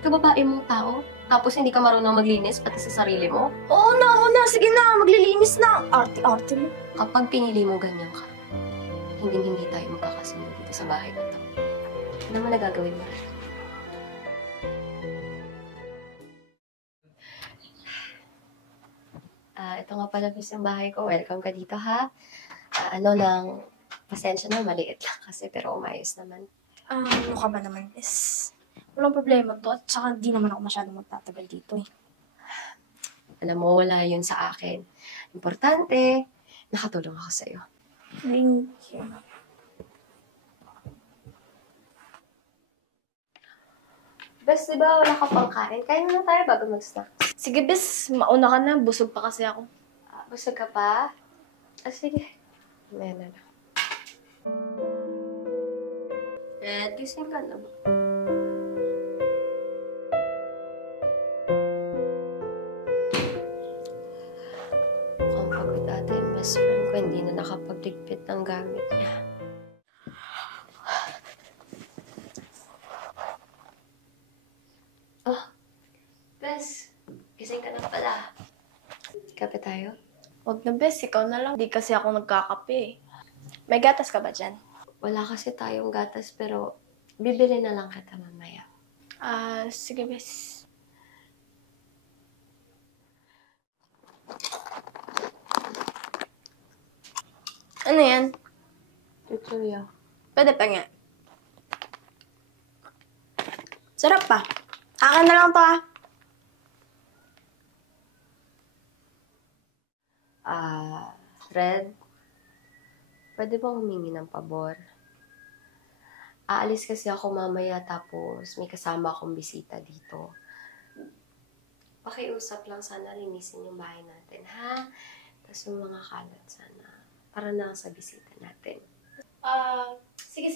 Kababae mong tao, tapos hindi ka marunong maglinis pati sa sarili mo? Oo na. Sige na, maglilinis na. Arte-arte mo. Kapag pinili mo ganyan ka, hindi tayo magkakasunod dito sa bahay na to. Ano naman nagagawin mo? Ito nga pala yung bahay ko. Welcome ka dito, ha? Pasensya na, maliit lang kasi, pero umayos naman. Ano ka ba naman, Bes? Walang problema to. At saka di naman ako masyadong magtatagal dito eh. Alam mo, wala yun sa akin. Importante, nakatulong ako sa'yo. Thank you. Bes, di ba wala ka pang kain? Kain na tayo bago mag-snacks. Sige, Bes. Mauna ka na. Busog pa kasi ako. Busog ka pa? Sige. Meron na. Gising ka na ba? Mukhang pagod ata yung best friend ko. Hindi na nakapagligpit ng gamit niya. Oh, Bes. Gising ka na pala. Kape tayo? Huwag na, Bes. Ikaw na lang. Di kasi ako nagkakape eh. May gatas ka ba dyan? Wala kasi tayong gatas pero bibili na lang kita mamaya. Sige, Bes. Ano yan? Chuchuya. Pwede pa nga. Sarap pa. Akin na lang to Red, pwede bang humingi ng pabor? Aalis kasi ako mamaya tapos may kasama akong bisita dito. Pakiusap lang sana linisin yung bahay natin, ha? Tapos yung mga kalat sana. Para na sa bisita natin. Sige.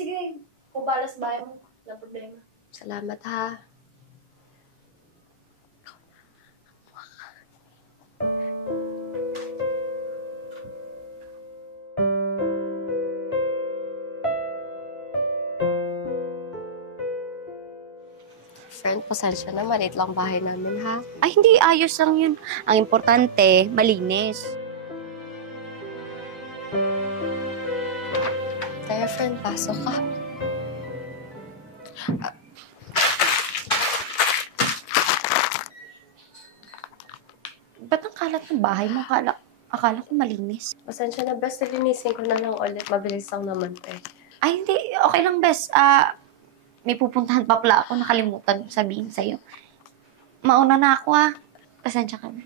Pubala sa bahay mo. Wala problema. Salamat, ha? Friend, pasensya na. Maliit lang bahay namin, ha? Ay, hindi. Ayos lang yun. Ang importante, malinis. Kaya, friend, pasok ka. Ba't ang kalat ng bahay mo? Akala ko malinis. Pasensya na, best linisin ko na lang ulit. Mabilis lang naman, eh. Ay, hindi. Okay lang, Bes. May pupuntahan pa pala ako. Nakalimutan sabihin sa'yo. Mauna na ako, ha. Pasensya ka na.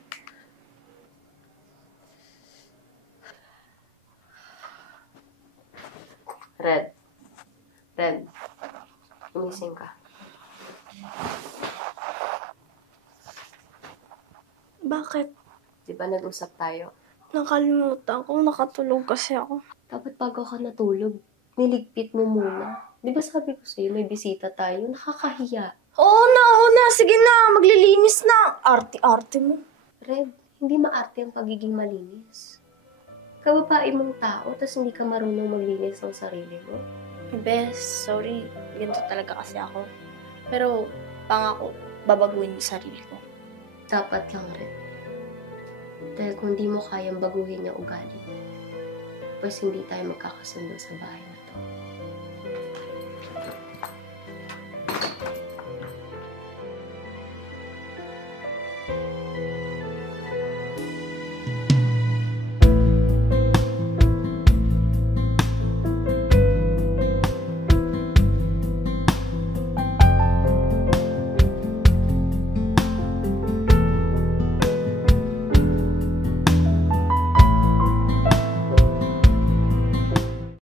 Red. Umising ka. Bakit? Di ba nag-usap tayo? Nakalimutan ko. Nakatulog kasi ako. Dapat bago ka natulog, niligpit mo muna. Di ba sabi ko sa'yo, may bisita tayo? Nakakahiya. Oo na. Sige na. Maglilinis na. Arte-arte mo. Red, hindi maarte ang pagiging malinis. Kababae mong tao, tapos hindi ka marunong maglinis ng sarili mo. Bes, sorry. Ganito talaga kasi ako. Pero, pangako, babaguhin yung sarili ko. Dapat lang, Red. Dahil kung di mo kayang baguhin yung ugali, pues hindi tayo magkakasundo sa bahay na.